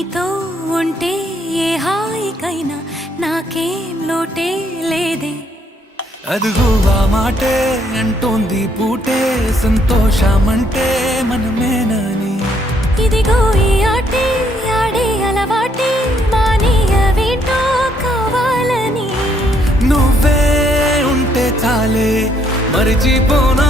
నీతో ఉంటే ఏ హాయికైనా నాకేం లోటే లేదే. అదుగు ఆ మాటే అంటోంది పూటే సంతోషమంటే మనమేనని. ఇదిగో ఈ ఆటే ఆడే అలవాటే మానేయవేంటో కావాలని. నువ్వే ఉంటే చాలే మరిచిపోనా